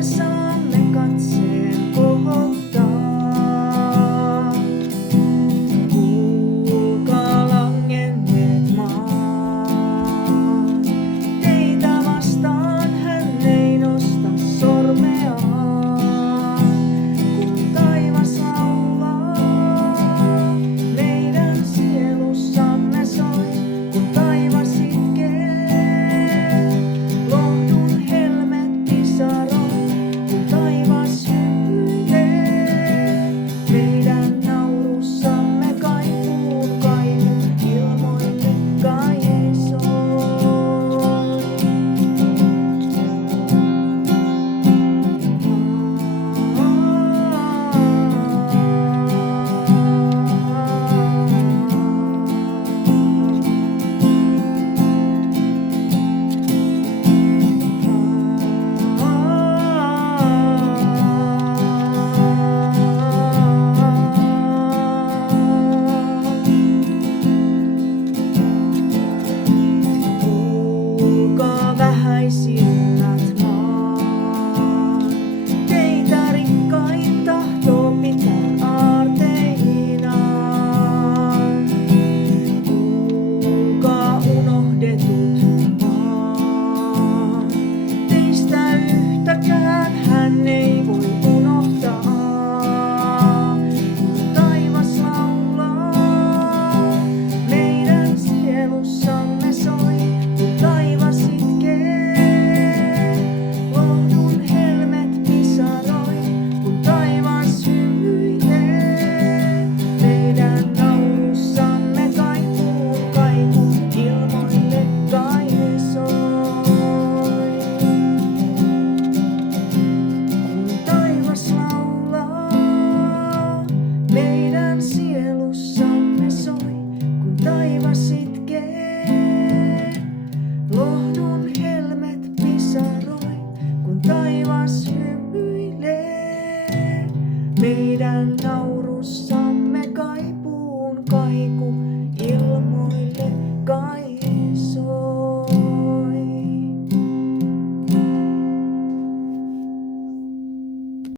me saamme katseen kohottaa. Kuulkaa langenneet maat, teitä vastaan hän ei nosta sormeaan. Kun taivas laulaa, meidän sielussamme soi, kun taivas itkee. Lohdun helmet pisaroi, kun taivas hymyilee. Meidän naurussamme kaipuun kaivu ilmoille kaisoi. Kuulkaa vähäisimmät maat, teitä rikkain tahtoo pitää aarteinaan. Kuulkaa unohdetut maat, teistä yhtäkään hän ei voi unohtaa. Kun taivas laulaa, meidän sielussamme soi, kun taivas itkee. Lohdun helmet pisaroi, kun taivas hymyilee. Meidän naurussamme kaipuun kaiku ilmoille kaisoi. Kun taivas laulaa, meidän sielussamme soi, kun taivas itkee. Lohdun helmet pisaroi, kun taivas hymyilee. Meidän naurussamme kaipuun